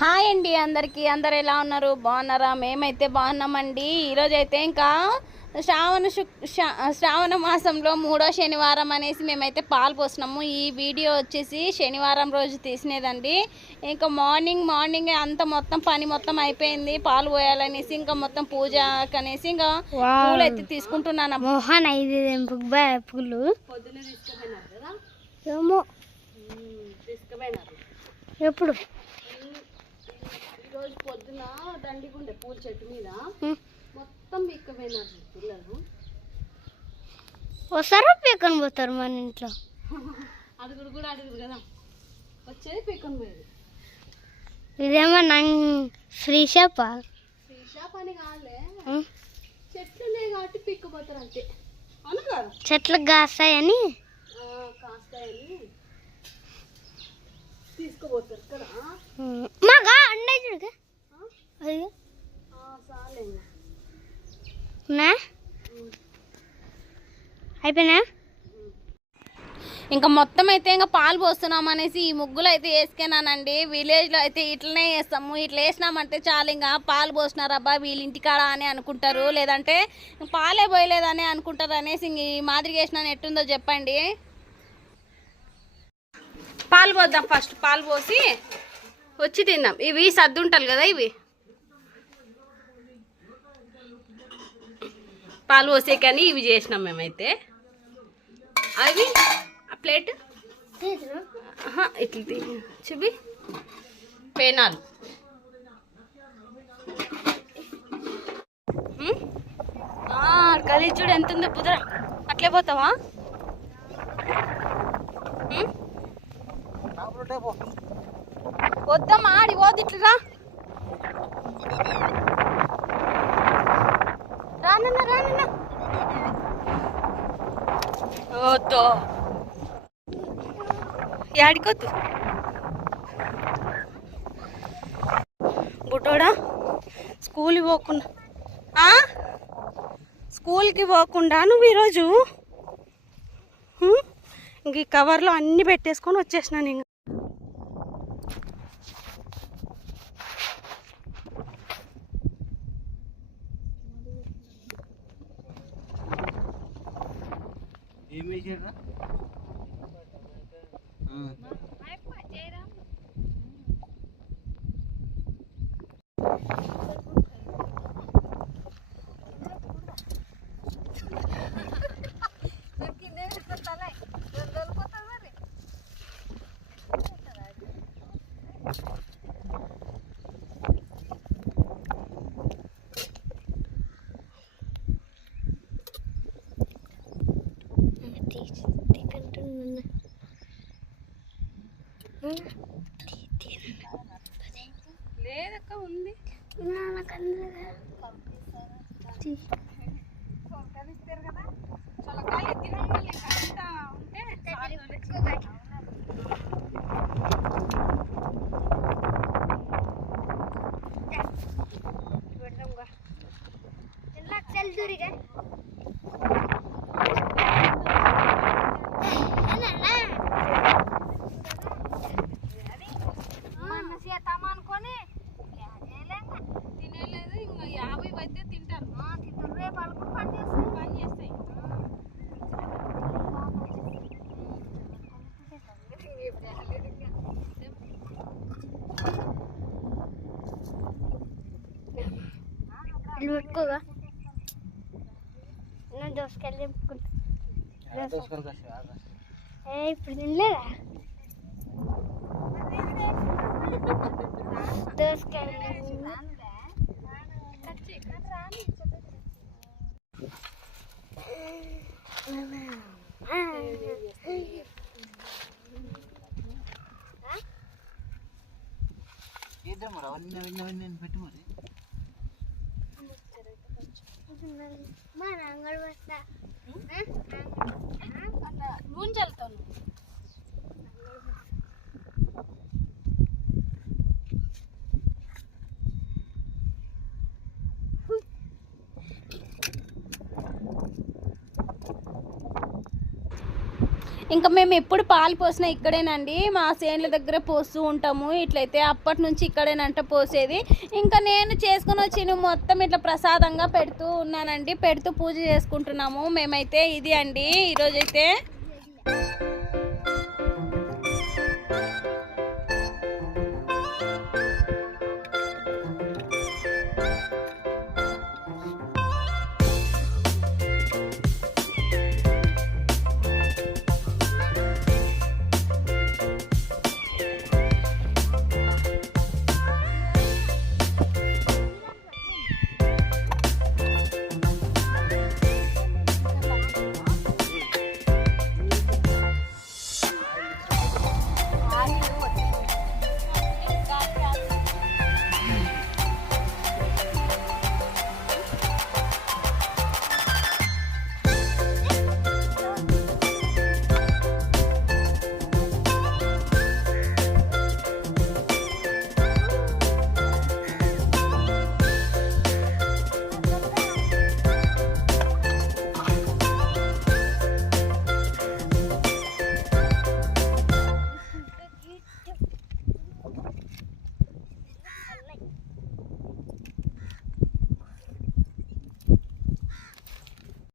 Hi అండి అందరికీ. అందరు ఎలా ఉన్నారు? బాగున్నారా? మేమైతే బాగున్నామండి. ఈరోజు అయితే ఇంకా శ్రావణ మాసంలో 3వ శనివారం అనేసి మేమైతే పాలు పోసినాము. ఈ వీడియో వచ్చేసి శనివారం రోజు తీసినదండి. ఇంకా మార్నింగ్ అంత మొత్తం పని మొత్తం అయిపోయింది పాలు పోయాలనేసి. ఇంకా మొత్తం పూజ కనేసి ఇంకా పూలు అయితే తీసుకుంటున్నాను. మోహన్ పూలు పొద్దున్నే తీసుకుపోయినారు కదా, ఏమో తీసుకుపోయినారు. ఎప్పుడు ఈరోజు పొద్దున దండిగుండే పూల చెట్టు మీద మొత్తం పీక్కపోయినారు పిల్లలు. వస్తారా పీకని పోతారు మన ఇంట్లో? అడుగుడు కూడా అడుగుడు కదా, వచ్చేది పీకని పోయేది. ఇదేమన్నా ఫ్రీ షాప్ అని కాదులే, చెట్లు ఉన్నాయి కాబట్టి పీక్కపోతారు అంతే. అవును కదా, చెట్లకు కాస్తాయని కాస్తాయని తీసుకుపోతారు కదా. మాగా అన్నీ చూడగా అది అయిపోయినా. ఇంకా మొత్తం అయితే ఇంకా పాలు పోస్తున్నాం అనేసి ఈ ముగ్గులు అయితే వేసుకున్నానండి. విలేజ్లో అయితే ఇట్లనే వేస్తాము. ఇట్లా వేసినామంటే చాలు ఇంకా పాలు పోసినారబ్బా వీళ్ళ ఇంటికాడ అని అనుకుంటారు, లేదంటే పాలే పోయలేదని అనుకుంటారు అనేసి ఇంక ఈ మాదిరిగా వేసినాను. ఎట్టుందో చెప్పండి. పాలు పోద్దాం. ఫస్ట్ పాలు పోసి వచ్చి తిందాం. ఇవి సర్దుంటారు కదా, ఇవి పాలు పోసే కానీ ఇవి చేసినాం మేమైతే. అవి ఆ ప్లేట్ ఇట్లా చూపి పేనాలు కలిసి చూడు ఎంత ఉందో. పుదరా అట్లే పోతావా? వద్దమ్మా, ఆడి పోదు. ఇట్లా రానన్నా రానన్నా వద్దు, ఆడికొద్దు. బుట్టోడా స్కూల్కి పోకుండా నువ్వు ఈరోజు ఇంక ఈ కవర్లో అన్నీ పెట్టేసుకొని వచ్చేసినాను. ఇంక లేదక్క ఉంది. తినేలేదు ఇంకా 50 అయితే తింటారు. పని చేస్తాయి. పెట్టుకోగా దోసకాయలు చెప్పుకుంటా. ఇప్పుడు తినలేదా దోసకాయలు? పెట్టి మరి మా రంగులు వస్తా నూనె చల్లుతాను. ఇంకా మేము ఎప్పుడు పాలు పోసినా ఇక్కడేనండి, మా చేనుల దగ్గర పోస్తూ ఉంటాము. ఇట్లయితే అప్పటి నుంచి ఇక్కడేనంట పోసేది. ఇంకా నేను చేసుకుని వచ్చి మొత్తం ఇట్లా ప్రసాదంగా పెడుతూ ఉన్నానండి, పెడుతూ పూజ చేసుకుంటున్నాము మేమైతే. ఇది అండి ఈరోజైతే.